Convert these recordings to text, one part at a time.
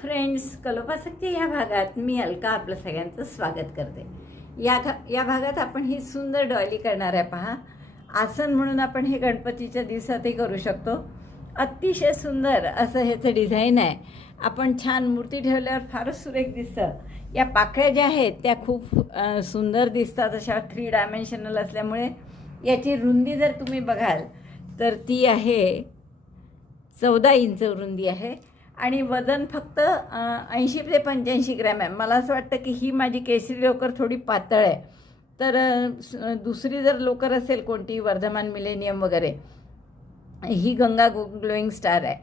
Friends कलोपासक्ती या भागात मी अलका आपलं सगळ्यांचं स्वागत करते. या घा या भागात आपण ही सुंदर डॉली करणार आहे पहा. आसन म्हणून आपण हे गणपतीच्या दिवसातही करू शकतो. अतिशय सुंदर असं ह्याचं डिझाईन आहे. आपण छान मूर्ती ठेवल्यावर फारच सुरेख दिसतं. या पाकळ्या ज्या आहेत त्या खूप सुंदर दिसतात अशा थ्री डायमेन्शनल असल्यामुळे. याची रुंदी जर तुम्ही बघाल तर ती आहे चौदा इंच रुंदी आहे. आणि वजन फक्त ऐंशी ते पंच्याऐंशी ग्रॅम आहे. मला असं वाटतं की ही माझी केसरी लोकर थोडी पातळ आहे. तर दुसरी जर लोकर असेल कोणती वर्धमान मिलेनियम वगैरे ही गंगा गो ग्लोईंग स्टार आहे.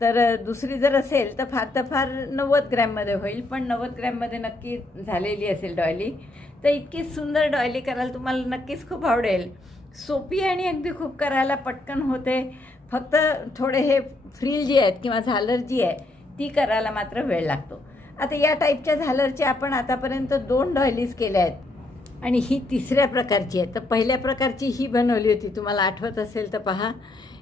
तर दुसरी जर असेल तर फार तर फार नव्वद ग्रॅममध्ये होईल पण नव्वद ग्रॅममध्ये नक्की झालेली असेल डॉयली. तर इतकी सुंदर डॉयली करायला तुम्हाला नक्कीच खूप आवडेल. सोपी आणि अगदी खूप करायला पटकन होते. फक्त थोडे हे फ्रील जी आहेत किंवा झालर जी आहे ती करायला मात्र वेळ लागतो. आता या टाईपच्या झालरचे आपण आतापर्यंत दोन डॉयलीज केल्या आहेत. आणि ही तिसऱ्या प्रकारची आहे. तर पहिल्या प्रकारची ही बनवली होती. तुम्हाला आठवत असेल तर पहा.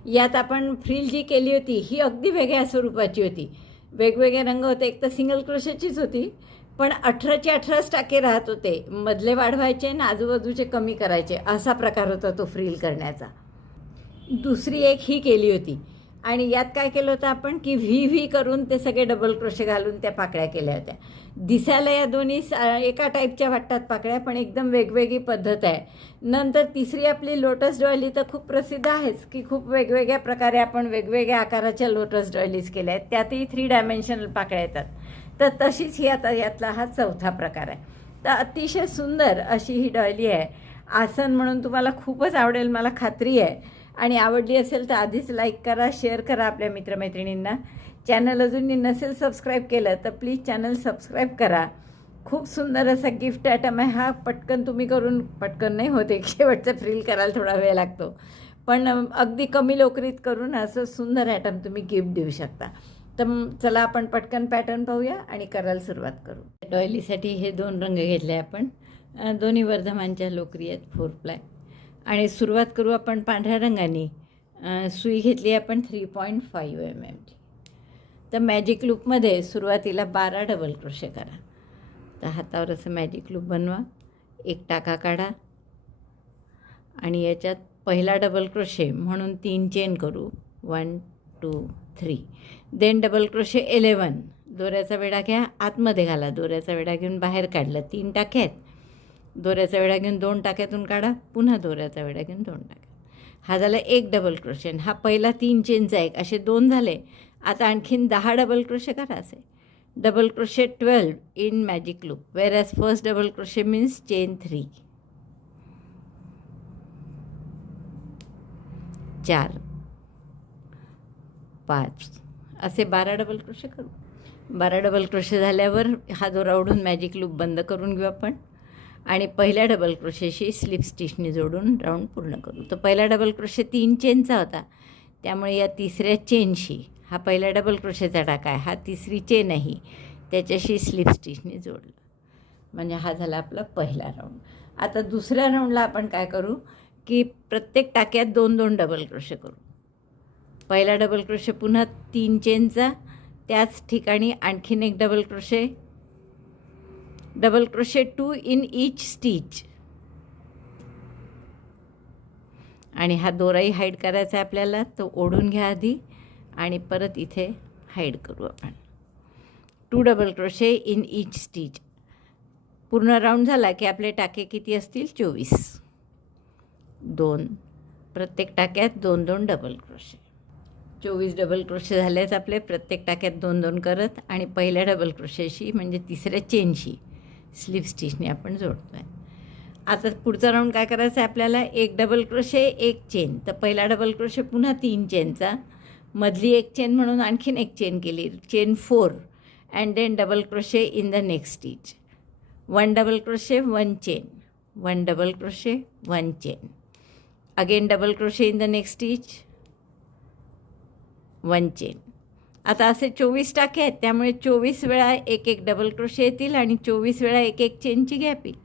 यात आपण फ्रील जी केली होती ही अगदी वेगळ्या स्वरूपाची होती. वेगवेगळे रंग होते. एक तर सिंगल क्रोशेचीच होती. पण अठराचे अठराच टाके राहत होते. मधले वाढवायचे आणि आजूबाजूचे कमी करायचे. असा प्रकार होता तो फ्रील करण्याचा. दुसरी एक ही केली होती. आणि यात काय केलं होतं आपण की व्ही व्ही करून ते सगळे डबल क्रोशे घालून त्या पाकळ्या केल्या होत्या. दिसायला या दोन्ही सा- एका टाईपच्या वाटतात पाकळ्या पण एकदम वेगवेगळी पद्धत आहे. नंतर तिसरी आपली लोटस डॉयली तर खूप प्रसिद्ध आहेच की खूप वेगवेगळ्या प्रकारे आपण वेगवेगळ्या आकाराच्या लोटस डॉयलीज केल्या आहेत. त्यातही थ्री डायमेन्शनल पाकळ्या येतात. तर तशीच ही आता यातला हा चौथा प्रकार आहे. तर अतिशय सुंदर अशी ही डॉयली आहे. आसन म्हणून तुम्हाला खूपच आवडेल मला खात्री आहे. आणि आवडली असेल तर आधीच लाईक करा शेअर करा आपल्या मित्रमैत्रिणींना. चॅनल अजूनही नसेल सबस्क्राईब केलं तर प्लीज चॅनल सबस्क्राईब करा. खूप सुंदर असा गिफ्ट आयटम आहे. हा पटकन तुम्ही करून पटकन नाही होते शेवटचा फ्रील करायला थोडा वेळ लागतो. पण अगदी कमी लोकरीत करून असं सुंदर आयटम तुम्ही गिफ्ट देऊ शकता. तर चला आपण पटकन पॅटर्न पाहूया आणि करायला सुरुवात करू. डॉयलीसाठी हे दोन रंग घेतले आपण. दोन्ही वर्धमानच्या लोकरी आहेत फोर प्लाय आणि सुरुवात करू आपण पांढऱ्या रंगाने. सुई घेतली आपण थ्री पॉईंट फाईव्ह एम एमची तर मॅजिक लूपमध्ये सुरुवातीला बारा डबल क्रोशे करा. तर हातावर असं मॅजिक लूप बनवा. एक टाका काढा. आणि याच्यात पहिला डबल क्रोशे म्हणून तीन चेन करू. One two three then double crochet eleven दोऱ्याचा वेढा घ्या. आतमध्ये घाला. दोऱ्याचा वेढा घेऊन बाहेर काढला. तीन टाक्यात. आहेत दोऱ्याचा वेढा घेऊन दोन टाक्यातून काढा पुन्हा दोऱ्याचा वेढा घेऊन दोन टाक्या हा झाला एक डबल क्रोशे हा पहिला तीन चेनचा एक असे दोन झाले. आता आणखीन दहा डबल क्रोशे करा असे double crochet twelve in magic loop whereas first double crochet means chain three चार पाच. असे बारा डबल क्रोशे करू. बारा डबल क्रोशे झाल्यावर हा दोरा उडून मॅजिक लूप बंद करून घेऊ आपण. आणि पहिल्या डबल क्रोशेशी स्लिप स्टिचने जोडून राऊंड पूर्ण करू. तर पहिला डबल क्रोशे तीन चेनचा होता. त्यामुळे या तिसऱ्या चेनशी हा पहिला डबल क्रोशेचा टाका आहे हा तिसरी चेन आहे त्याच्याशी स्लिप स्टिचने जोडलं. म्हणजे हा झाला आपला पहिला राऊंड आता दुसऱ्या राऊंडला आपण काय करू? की प्रत्येक टाक्यात दोन दोन डबल क्रोशे करू. पहिला डबल क्रोशे पुन्हा तीन चेनचा त्याच ठिकाणी आणखीन एक double crochet double crochet two in each stitch आणि हा दोराही हाईड करायचा आहे आपल्याला तो ओढून घ्या आधी आणि परत इथे हाईड करू आपण. Two double crochet in each stitch पूर्ण राऊंड झाला की आपले टाके किती असतील? चोवीस. दोन. प्रत्येक टाक्यात दोन दोन डबल क्रोशे चोवीस डबल क्रोशे झाले आहेत आपले. प्रत्येक टाक्यात दोन दोन करत आणि पहिल्या डबल क्रोशेशी म्हणजे तिसऱ्या चेनशी स्लीप स्टिचने आपण जोडतो आहे आता पुढचा राऊंड काय करायचं आहे आपल्याला? एक डबल क्रोशे एक चेन तर पहिला डबल क्रोशे पुन्हा तीन चेनचा मधली एक चेन म्हणून आणखीन एक चेन केली. Chain four and then double crochet in the next stitch one double crochet one chain one double crochet one chain again double crochet in the next stitch one chain आता असे चोवीस टाके आहेत त्यामुळे चोवीस वेळा एक एक डबल क्रोशे येतील आणि चोवीस वेळा एक एक चेनची गॅप येईल.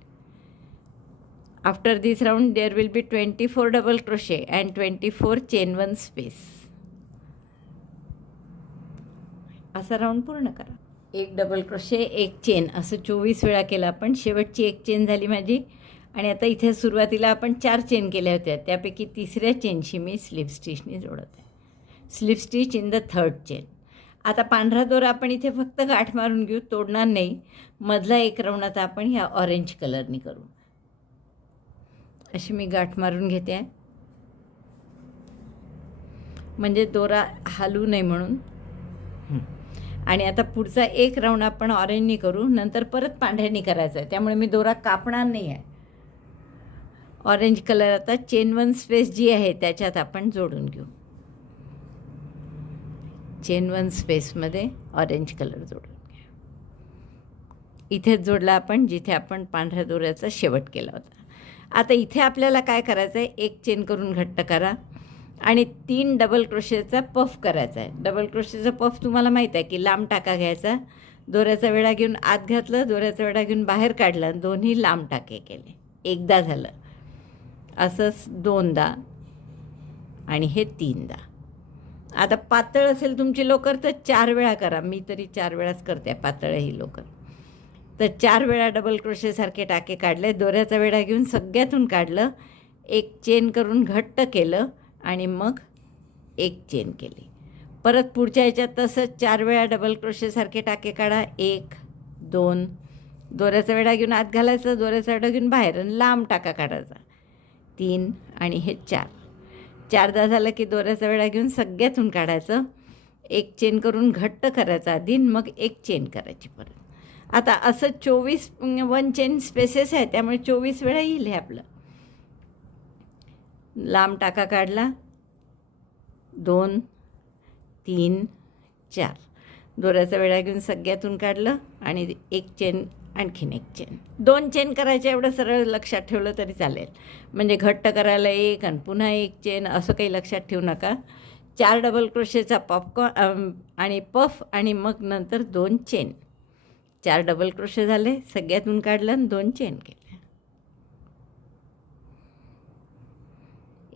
After this round there will be twenty four double crochet and twenty four chain one space असा राऊंड पूर्ण करा. एक डबल क्रोशे एक चेन असं चोवीस वेळा केलं आपण. शेवटची एक चेन झाली माझी. आणि आता इथे सुरुवातीला आपण चार चेन केल्या होत्या. त्यापैकी तिसऱ्या चेनशी मी स्लिप स्टिचने जोडत आहे. Slip stitch in the third chain आता पांढरा दोरा आपण इथे फक्त गाठ मारून घेऊ तोडणार नाही. मधला एक रवण आता आपण ह्या ऑरेंज कलरनी करू. अशी मी गाठ मारून घेते. आहे म्हणजे दोरा हालू नये म्हणून. आणि आता पुढचा एक राऊंड आपण ऑरेंजनी करू नंतर परत पांढऱ्यानी करायचा आहे. त्यामुळे मी दोरा कापणार नाही आहे. ऑरेंज कलर आता चेन वन स्पेस जी आहे त्याच्यात आपण जोडून घेऊ. चेन वन स्पेसमध्ये ऑरेंज कलर जोडून घ्या. इथेच जोडला आपण जिथे आपण पांढऱ्या दोऱ्याचा शेवट केला होता. आता इथे आपल्याला काय करायचं आहे एक चेन करून घट्ट करा. आणि तीन डबल क्रोशेचा पफ करायचा आहे डबल क्रोशेचा पफ तुम्हाला माहीत आहे की लांब टाका घ्यायचा. दोऱ्याचा वेळा घेऊन आत घातलं दोऱ्याचा वेळा घेऊन बाहेर काढलं दोन्ही लांब टाके केले. एकदा झालं. असंच दोनदा आणि हे तीनदा. आता पातळ असेल तुमची लोकर तर चार वेळा करा. मी तरी चार वेळाच करते पातळ ही लोकर. तर चार वेळा डबल क्रोशेसारखे टाके काढले दोऱ्याचा वेळा घेऊन सगळ्यातून काढलं एक चेन करून घट्ट केलं आणि मग एक चेन केली. परत पुढच्या याच्यात तसंच चार वेळा डबल क्रोशेसारखे टाके काढा. एक दोन दोऱ्याचा वेळा घेऊन आत घालायचं दोऱ्याचा वेळा घेऊन बाहेर आणि लांब टाका काढायचा. तीन आणि हे चार. चारदा झालं की दोऱ्याचा वेळा घेऊन सगळ्यातून काढायचं. एक चेन करून घट्ट करायचं आधी मग एक चेन करायची परत. आता असं चोवीस वन चेन स्पेसेस आहे त्यामुळे चोवीस वेळा येईल हे आपलं. लांब टाका काढला. दोन तीन चार. दोऱ्याचा वेळा घेऊन सगळ्यातून काढलं आणि एक चेन आणखीन एक चेन दोन चेन करायचे एवढं सरळ लक्षात ठेवलं तरी चालेल. म्हणजे घट्ट करायला एक आणि पुन्हा एक चेन असं काही लक्षात ठेवू नका. चार डबल क्रोशेचा पॉपकॉर्न आणि पफ आणि मग नंतर दोन चेन चार डबल क्रोशे झाले सगळ्यातून काढलं आणि दोन चेन केले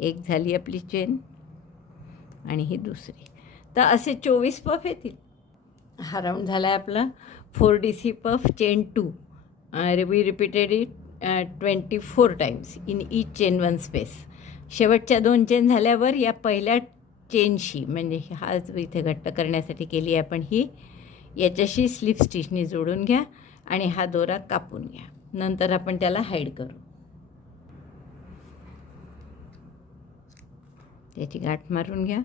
एक झाली आपली चेन आणि ही दुसरी. तर असे चोवीस पफ येतील. हा राऊंड झाला आहे आपला. Four D C puff chain two we repeated it twenty four times in each chain one space शेवटच्या दोन चेन झाल्यावर या पहिल्या चेनशी म्हणजे हा इथे घट्ट करण्यासाठी केली आहे आपण ही याच्याशी स्लिप स्टिचनी जोडून घ्या आणि हा दोरा कापून घ्या. नंतर आपण त्याला हाईड करू. त्याची गाठ मारून घ्या.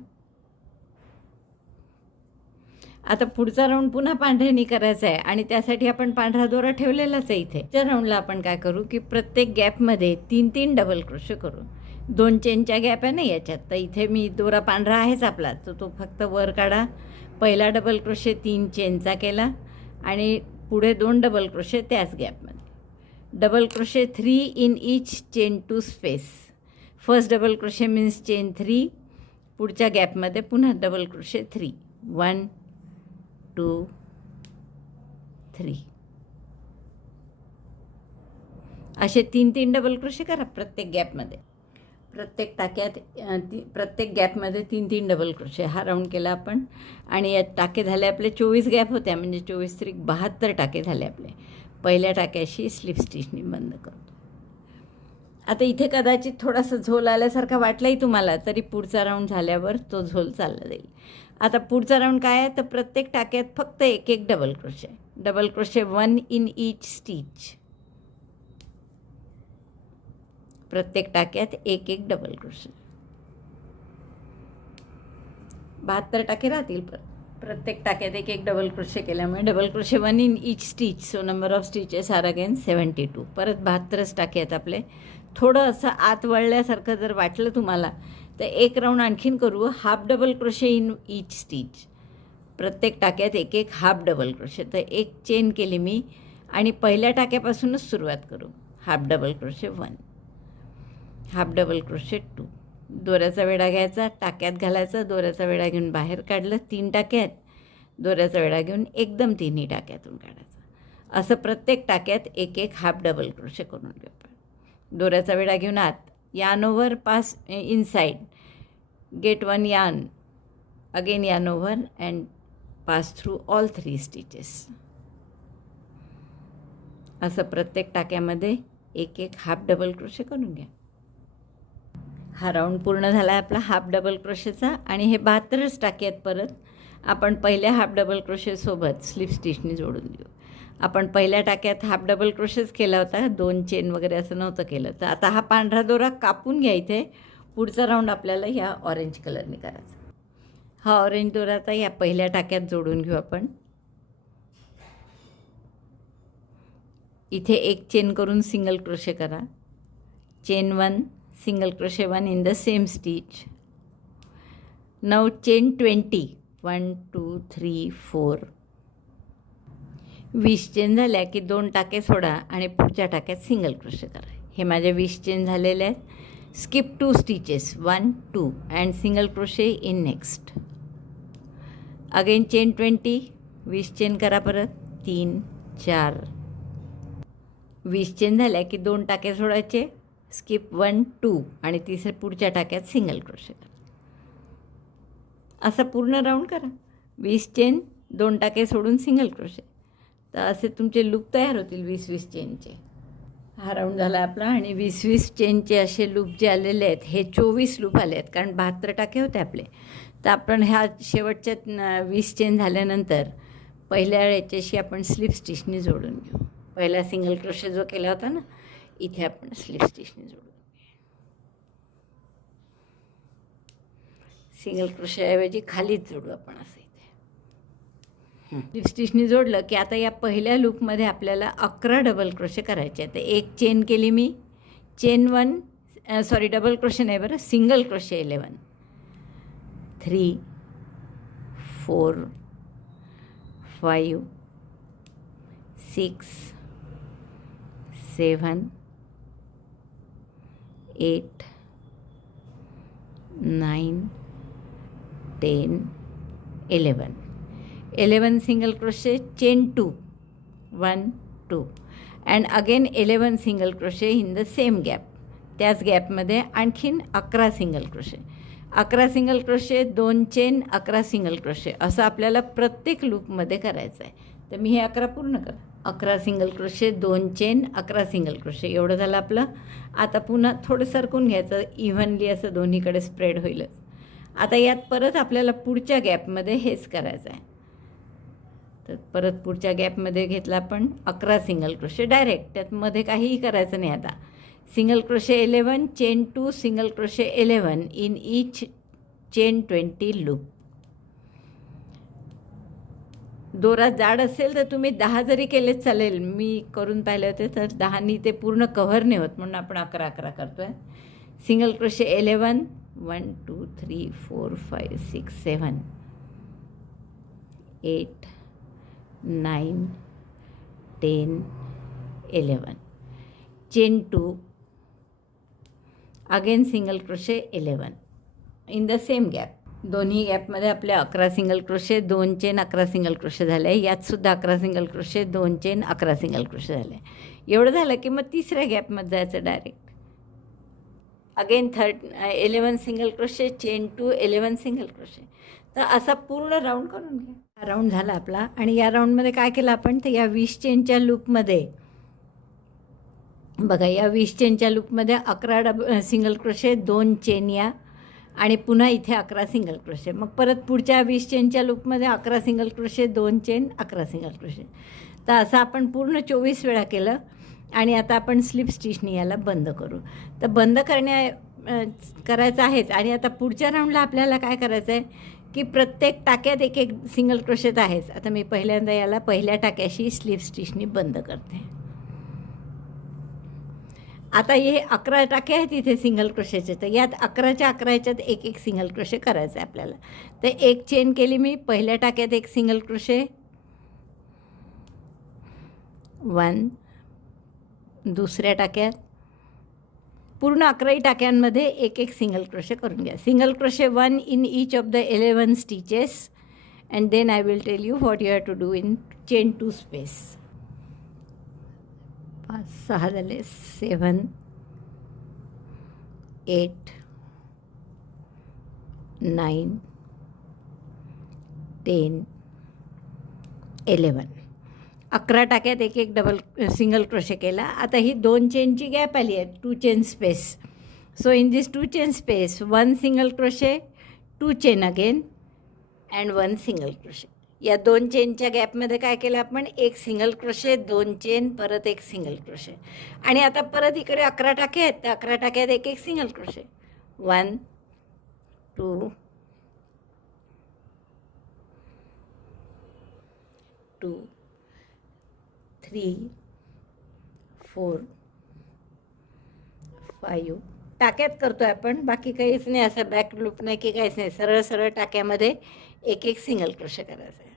आता पुढचा राऊंड पुन्हा पांढऱ्यानी करायचा आहे आणि त्यासाठी आपण पांढरा दोरा ठेवलेलाच आहे इथे. त्या राऊंडला आपण काय करू की प्रत्येक गॅपमध्ये तीन तीन डबल क्रोश करू. दोन चेनच्या गॅप आहे ना याच्यात. तर इथे मी दोरा पांढरा आहेच आपला. तर तो फक्त वर काढा. पहिला डबल क्रोशे तीन चेनचा केला आणि पुढे दोन डबल क्रोशे त्याच गॅपमध्ये double crochet three in each chain two space first double crochet means chain three पुढच्या गॅपमध्ये पुन्हा double crochet three one two three असे तीन तीन डबल क्रोशे करा प्रत्येक गॅपमध्ये प्रत्येक टाक्यात ती प्रत्येक गॅपमध्ये तीन तीन डबल क्रोशे हा राऊंड केला आपण. आणि यात टाके झाले आपले चोवीस गॅप होत्या म्हणजे चोवीस तरी बहात्तर टाके झाले आपले. पहिल्या टाक्याशी स्लिप स्टिचनी बंद करतो आता इथे कदाचित थोडासा झोल आल्यासारखा वाटलाही तुम्हाला तरी पुढचा राऊंड झाल्यावर तो झोल चालला जाईल. आता पुढचा राऊंड काय आहे? तर प्रत्येक टाक्यात फक्त एक एक double crochet double crochet one in each stitch प्रत्येक टाक्यात एक एक डबल क्रोशे बहात्तर टाके राहतील पर प्रत्येक टाक्यात एक एक डबल क्रोशे केल्यामुळे double crochet one in each stitch so number of stitches are again seventy two परत बहात्तरच टाके आहेत आपले. थोडं असं आत वळल्यासारखं जर वाटलं तुम्हाला तर एक राऊंड आणखीन करू. Half double crochet in each stitch प्रत्येक टाक्यात एक एक हाफ डबल क्रोशे. तर एक चेन केली मी आणि पहिल्या टाक्यापासूनच सुरुवात करू. Half double crochet one. Half double crochet two. दोऱ्याचा वेढा घ्यायचा टाक्यात घालायचा दोऱ्याचा वेढा घेऊन बाहेर काढलं तीन टाक्यात. दोऱ्याचा वेढा घेऊन एकदम तिन्ही टाक्यातून काढायचा. असं प्रत्येक टाक्यात एक एक हाफ डबल क्रोशे करून घेऊ आपण. दोऱ्याचा वेढा घेऊन आत. Yarn over pass inside get one yarn again yarn over and pass through all three stitches. असं प्रत्येक टाक्यामध्ये एक एक हाफ डबल क्रोशे करून घ्या. हा राऊंड पूर्ण झाला आहे आपला हाफ डबल क्रोशेचा आणि हे बहात्तरच टाके आहेत परत. आपण पहिल्या हाफ डबल क्रोशेसोबत स्लिप स्टिचने जोडून देऊ. आपण पहिल्या टाक्यात हाफ डबल क्रोशेच केला होता. दोन चेन वगैरे असं नव्हतं केलं. तर आता हा पांढरा दोरा कापून घ्या इथे. पुढचा राऊंड आपल्याला ह्या ऑरेंज कलरने करायचा. हा ऑरेंज दोरा आता या पहिल्या टाक्यात जोडून घेऊ आपण. इथे एक चेन करून सिंगल क्रोशे करा. Chain one single crochet one in the same stitch. नऊ chain twenty. One two three four. वीस चेन झाल्या की दोन टाके सोडा आणि पुढच्या टाक्यात सिंगल क्रोशे करा. हे माझे वीस चेन झालेले आहेत. Skip two stitches one two and single crochet in next again chain twenty वीस चेन करा परत. तीन चार. वीस चेन झाल्या की दोन टाके सोडायचे. स्किप वन टू आणि तिसऱ्या पुढच्या टाक्यात सिंगल क्रोशे करा. असा पूर्ण राऊंड करा. वीस चेन दोन टाके सोडून सिंगल क्रोशे तर असे तुमचे लूप तयार होतील वीस वीस चेनचे. हा राऊंड झाला आपला आणि वीस वीस चेनचे असे लूप जे आलेले आहेत हे चोवीस लूप आले आहेत कारण बहात्तर टाके होते आपले. तर आपण ह्या शेवटच्या वीस चेन झाल्यानंतर पहिल्या याच्याशी आपण स्लिप स्टिचने जोडून घेऊ. पहिला सिंगल क्रोशे जो केला होता ना इथे आपण स्लिप जोडून घेऊ. सिंगल क्रोशेऐवजी खालीच जोडू आपण असे. इथे जोडलं की आता या पहिल्या लूपमध्ये आपल्याला अकरा डबल क्रोशे करायचे आहेत. तर एक चेन केली मी. Chain one sorry double crochet नाही बरं single crochet eleven three four five six seven eight nine ten eleven eleven single crochet chain two one two and again eleven single crochet in the same gap त्याच गॅपमध्ये आणखीन अकरा single crochet अकरा single crochet दोन chain अकरा single crochet असं आपल्याला प्रत्येक लूपमध्ये करायचं आहे तर मी हे अकरा पूर्ण कर. अकरा सिंगल क्रोशे दोन चेन अकरा सिंगल क्रोशे एवढं झालं आपलं. आता पुन्हा थोडं सरकून घ्यायचं. इव्हनली असं दोन्हीकडे स्प्रेड होईलच. आता यात परत आपल्याला पुढच्या गॅपमध्ये हेच करायचं आहे तर परत पुढच्या गॅपमध्ये घेतला आपण अकरा सिंगल क्रोशे डायरेक्ट. त्यात मध्ये काहीही करायचं नाही आता. Single crochet eleven chain two single crochet eleven in each chain twenty loop दोरा जाड असेल तर तुम्ही दहा जरी केलेच चालेल. मी करून पाहिले होते तर दहानी ते पूर्ण कव्हर नाही होत म्हणून आपण अकरा अकरा करतो आहे single crochet eleven one two three four five six seven eight nine ten eleven chain two again single crochet eleven in the same gap दोन्ही गॅपमध्ये आपल्या अकरा सिंगल क्रोशे दोन चेन अकरा सिंगल क्रोशे झाले. यातसुद्धा अकरा सिंगल क्रोशे दोन चेन अकरा सिंगल क्रोशे झाले. एवढं झालं की मग तिसऱ्या गॅपमध्ये जायचं direct again third eleven single crochet chain two eleven single crochet तर असा पूर्ण राऊंड करून घ्या. राऊंड झाला आपला. आणि या राऊंडमध्ये काय केलं आपण? तर या वीस चेनच्या लूपमध्ये बघा या वीस चेनच्या लूपमध्ये अकरा डब सिंगल क्रोशे दोन चेन या आणि पुन्हा इथे अकरा सिंगल क्रोशे मग परत पुढच्या वीस चेनच्या लूपमध्ये अकरा सिंगल क्रोशे दोन चेन अकरा सिंगल क्रोशे तर असं आपण पूर्ण चोवीस वेळा केलं आणि आता आपण स्लिप स्टिचनी याला बंद करू. तर बंद करण्या करायचं आहेच. आणि आता पुढच्या राऊंडला आपल्याला काय करायचं आहे की प्रत्येक टाक्यात एक एक सिंगल क्रोशेत आहेच. आता मी पहिल्यांदा याला पहिल्या टाक्याशी स्लिप स्टिचनी बंद करते. आता हे अकरा टाके आहेत इथे सिंगल क्रोशेचे तर यात अकराच्या अकरा एक एक सिंगल क्रोशे करायचं आहे आपल्याला. तर एक चेन केली मी पहिल्या टाक्यात एक सिंगल क्रोशे वन दुसऱ्या टाक्यात पूर्ण अकराही टाक्यांमध्ये एक एक सिंगल क्रोशे करून घ्या. Single crochet one in each of the eleven stitches and then I will tell you what you have to do in chain two space पाच सहा झाले. Seven eight nine ten eleven अकरा टाक्यात एक एक double single crochet केला. आता ही दोन चेनची गॅप आली आहे. Two chain space so in this two chain space one single crochet two chain again and one single crochet या दोन चेनच्या गॅपमध्ये काय केलं आपण? एक सिंगल क्रोशे दोन चेन परत एक सिंगल क्रोशे आणि आता परत इकडे अकरा टाके आहेत. त्या अकरा टाक्यात एक एक single crochet one two two three four five टाक्यात करतो आहे आपण. बाकी काहीच नाही असं बॅक लूप नाही की काहीच नाही. सरळ सरळ टाक्यामध्ये एक एक सिंगल क्रोशे करायचं आहे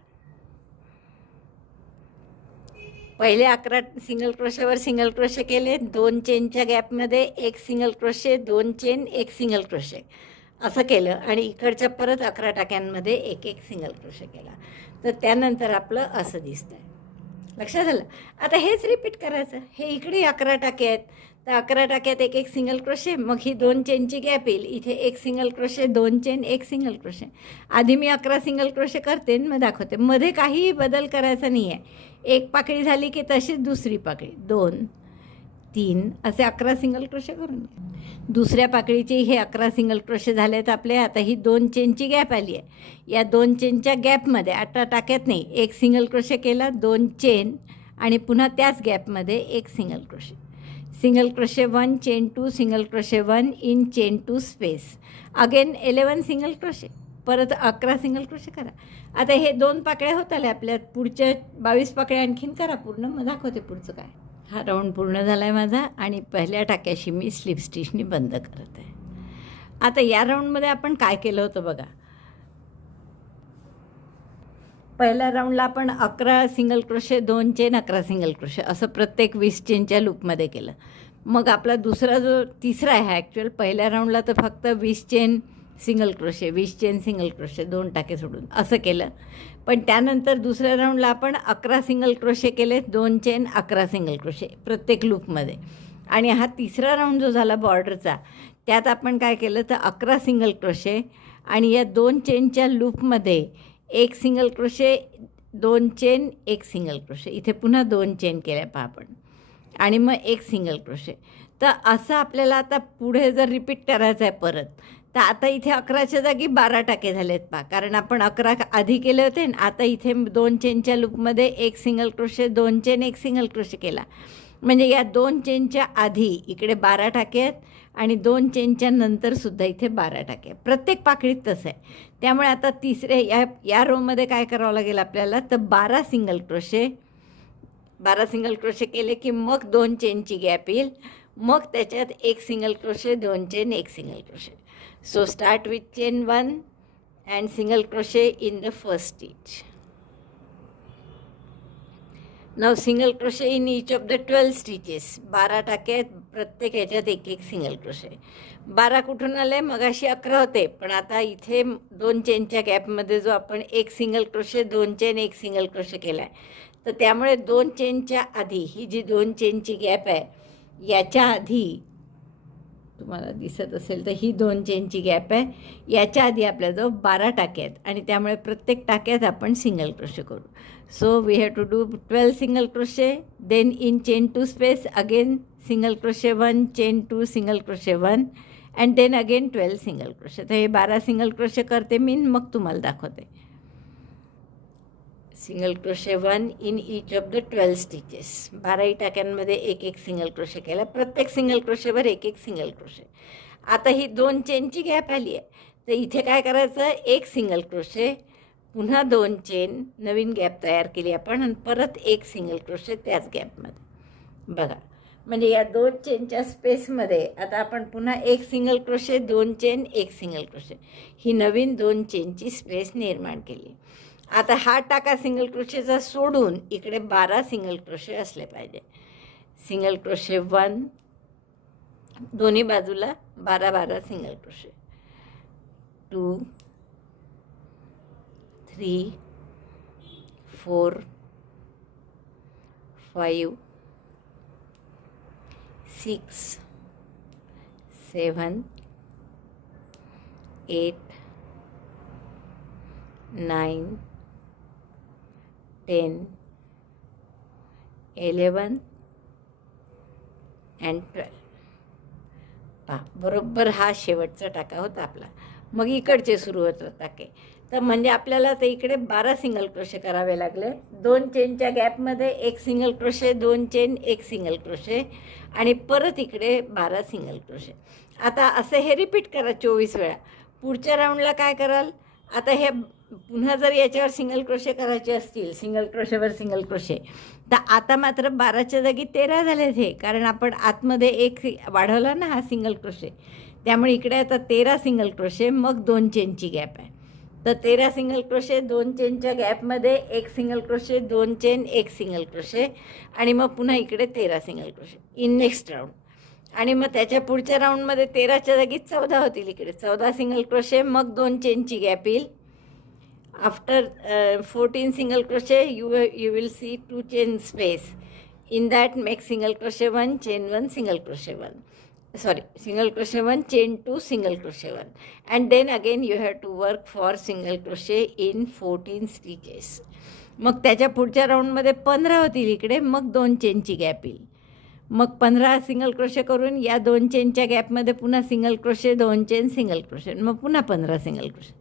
पहिले अकरा सिंगल क्रोशेवर सिंगल क्रोशे केले. दोन चेनच्या गॅपमध्ये एक सिंगल क्रोशे दोन चेन एक सिंगल क्रोशे असं केलं आणि इकडच्या परत अकरा टाक्यांमध्ये एक एक सिंगल क्रोशे केला. तर त्यानंतर आपलं असं दिसतंय. लक्षात आलं? आता हेच रिपीट करायचं. हे इकडे अकरा टाके आहेत. तर अकरा टाक्यात एक एक सिंगल क्रोशे मग ही दोन चेनची गॅप येईल. इथे एक सिंगल क्रोशे दोन चेन एक सिंगल क्रोशे आधी मी अकरा सिंगल क्रोशे करते आणि मग दाखवते. मध्ये काहीही बदल करायचा नाही आहे एक पाकळी झाली की तशीच दुसरी पाकळी. दोन तीन असे अकरा सिंगल क्रोशे करून घ्या दुसऱ्या पाकळीचे हे अकरा सिंगल क्रोशे झाले आहेत आपले. आता ही दोन चेनची गॅप आली आहे. या दोन चेनच्या गॅपमध्ये अठरा टाक्यात नाही एक सिंगल क्रोशे केला दोन चेन आणि पुन्हा त्याच गॅपमध्ये एक single crochet single crochet one chain two single crochet one in chain two space again eleven single crochet परत अकरा सिंगल क्रोशे करा. आता हे दोन पाकळ्या होत आल्या आपल्या पुढच्या बावीस पाकळ्या आणखीन करा पूर्ण. मग दाखवते पुढचं काय. हा राऊंड पूर्ण झाला आहे माझा आणि पहिल्या टाक्याशी मी स्लिप स्टिचनी बंद करत. आहे आता या राऊंडमध्ये आपण काय केलं होतं बघा? पहिल्या राऊंडला आपण अकरा सिंगल क्रोशे दोन चेन अकरा सिंगल क्रोशे असं प्रत्येक वीस चेनच्या लूपमध्ये केलं. मग आपला दुसरा जो तिसरा आहे ॲक्च्युअल पहिल्या राऊंडला तर फक्त वीस चेन सिंगल क्रोशे वीस चेन सिंगल क्रोशे दोन टाके सोडून असं केलं. पण त्यानंतर दुसऱ्या राऊंडला आपण अकरा सिंगल क्रोशे केले दोन चेन अकरा सिंगल क्रोशे प्रत्येक लूपमध्ये आणि हा तिसरा राऊंड जो झाला बॉर्डरचा त्यात आपण काय केलं तर अकरा सिंगल क्रोशे आणि या दोन चेनच्या लूपमध्ये एक सिंगल क्रोशे दोन चेन एक सिंगल क्रोशे. इथे पुन्हा दोन चेन केल्या पहा आपण. आणि मग एक सिंगल क्रोशे. तर असं आपल्याला आता पुढे जर रिपीट करायचं आहे परत तर आता इथे अकराच्या जागी बारा टाके झालेत पहा. कारण आपण अकरा आधी केले होते आणि आता इथे दोन चेनच्या लूपमध्ये एक सिंगल क्रोशे दोन चेन एक सिंगल क्रोशे केला. म्हणजे या दोन चेनच्या आधी इकडे बारा टाके आहेत आणि दोन चेनच्या नंतरसुद्धा इथे बारा टाके आहेत. प्रत्येक पाकळीत तसं आहे. त्यामुळे आता तिसरे या या रोमध्ये काय करावं लागेल आपल्याला? तर बारा सिंगल क्रोशे बारा सिंगल क्रोशे केले की मग दोन चेनची गॅप येईल. मग त्याच्यात एक सिंगल क्रोशे दोन चेन एक single crochet so start with chain one and single crochet in the first stitch. Now single crochet in each of the twelve stitches बारा टाके आहेत प्रत्येक याच्यात एक एक सिंगल क्रोशे बारा कुठून आले मगाशी अकरा होते पण आता इथे दोन चेनच्या गॅपमध्ये जो आपण एक सिंगल क्रोशे दोन चेन एक सिंगल क्रोशे केला आहे तर त्यामुळे दोन चेनच्या आधी ही जी दोन चेनची गॅप आहे याच्या आधी तुम्हाला दिसत असेल तर ही दोन चेनची गॅप आहे. याच्या आधी आपल्याजवळ बारा टाके आहेत आणि त्यामुळे प्रत्येक टाक्यात आपण सिंगल क्रोशे करू. So we have to do twelve single crochet then in chain two space again single crochet one chain two single crochet one and then again twelve single crochet तर हे बारा सिंगल क्रोशे करते मी मग तुम्हाला दाखवते. Single crochet one in each of the twelve stitches बाराही टाक्यांमध्ये एक एक सिंगल क्रोशे केला. प्रत्येक सिंगल क्रोशेवर एक एक सिंगल क्रोशे आता ही दोन चेनची गॅप आली आहे. तर इथे काय करायचं? एक सिंगल क्रोशे पुन्हा दोन चेन नवीन गॅप तयार केली आपण आणि परत एक सिंगल क्रोशे त्याच गॅपमध्ये बघा. म्हणजे या दोन चेनच्या स्पेसमध्ये आता आपण पुन्हा एक सिंगल क्रोशे दोन चेन एक सिंगल क्रोशे ही नवीन दोन चेनची स्पेस निर्माण केली. आता हा टाका सिंगल क्रोशेचा सोडून इकडे बारा सिंगल क्रोशे असले पाहिजे. सिंगल क्रोशे वन दोन्ही बाजूला बारा बारा single crochet two three four five six seven eight nine ten eleven and twelve पहा बरोबर हा शेवटचा टाका होता आपला. मग इकडचे सुरू होत टाके. तर म्हणजे आपल्याला ते इकडे बारा सिंगल क्रोशे करावे लागले. दोन चेनच्या गॅपमध्ये एक सिंगल क्रोशे दोन चेन एक सिंगल क्रोशे आणि परत इकडे बारा सिंगल क्रोशे आता असं हे रिपीट करा चोवीस वेळा. पुढच्या राऊंडला काय कराल? आता हे पुन्हा जर याच्यावर सिंगल क्रोशे करायचे असतील सिंगल क्रोशेवर सिंगल क्रोशे तर आता मात्र बाराच्या जागी तेरा झालेत हे. कारण आपण आतमध्ये एक वाढवला ना हा सिंगल क्रोशे त्यामुळे इकडे आता तेरा सिंगल क्रोशे मग दोन चेनची गॅप आहे. तर तेरा सिंगल क्रोशे दोन चेनच्या गॅपमध्ये एक सिंगल क्रोशे दोन चेन एक सिंगल क्रोशे आणि मग पुन्हा इकडे तेरा single crochet in next round आणि मग त्याच्या पुढच्या राऊंडमध्ये तेराच्या जागी चौदा होतील इकडे. चौदा सिंगल क्रोशे मग दोन चेनची गॅप येईल. After uh, 14 single crochet you you will see two chain space in that make single crochet one chain one single crochet one sorry single crochet one chain two single crochet one and then again you have to work for single crochet in 14 stitches मग त्याच्या पुढच्या राऊंडमध्ये पंधरा होतील इकडे मग दोन चेनची गॅप येईल मग पंधरा सिंगल क्रोशे करून या दोन चेनच्या गॅपमध्ये पुन्हा सिंगल क्रोशे दोन चेन सिंगल क्रोशे मग पुन्हा पंधरा सिंगल क्रोशे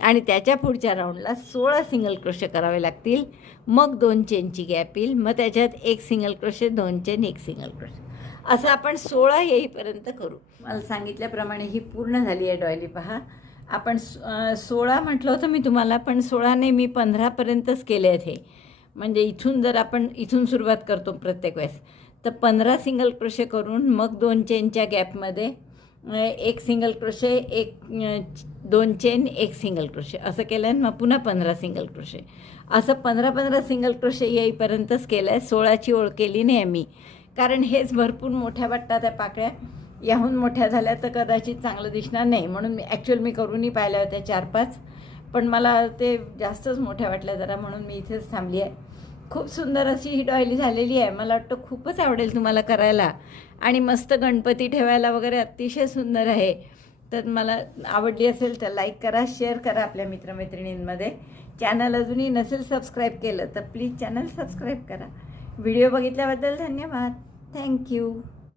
आणि त्याच्या पुढच्या राऊंडला सोळा सिंगल क्रोशे करावे लागतील. मग दोन चेनची गॅप येईल. मग त्याच्यात एक सिंगल क्रोशे दोन चेन एक सिंगल क्रोशे असं आपण सोळा येईपर्यंत करू. मला सांगितल्याप्रमाणे ही पूर्ण झाली आहे डॉयली पहा. आपण सोळा म्हटलं होतं मी तुम्हाला पण सोळा नाही मी पंधरापर्यंतच केले आहेत हे. म्हणजे इथून जर आपण इथून सुरुवात करतो प्रत्येक वेळेस तर पंधरा सिंगल क्रोशे करून मग दोन चेनच्या गॅपमध्ये एक सिंगल क्रोशे एक दोन चेन एक सिंगल क्रोशे असं केलं आहे मग पुन्हा पंधरा सिंगल क्रोशे असं पंधरा पंधरा सिंगल क्रोशे येईपर्यंतच केलं आहे सोळाची ओळ केली नाही मी कारण हेच भरपूर मोठ्या वाटतात त्या पाकळ्या. याहून मोठ्या झाल्या तर कदाचित चांगलं दिसणार नाही. म्हणून मी ॲक्च्युअल मी करूनही पाहिल्या होत्या चार पाच. पण मला ते जास्तच मोठ्या वाटल्या जरा म्हणून मी इथेच थांबली आहे. खूप सुंदर अशी ही डॉयली झालेली आहे. मला वाटतं खूपच आवडेल तुम्हाला करायला. आणि मस्त गणपती ठेवायला वगैरे अतिशय सुंदर आहे. तर मला आवडली असेल तर लाईक करा शेअर करा आपल्या मित्रमैत्रिणींमध्ये. चॅनल अजूनही नसेल सबस्क्राईब केलं तर प्लीज चॅनल सबस्क्राईब करा. व्हिडिओ बघितल्याबद्दल धन्यवाद. Thank you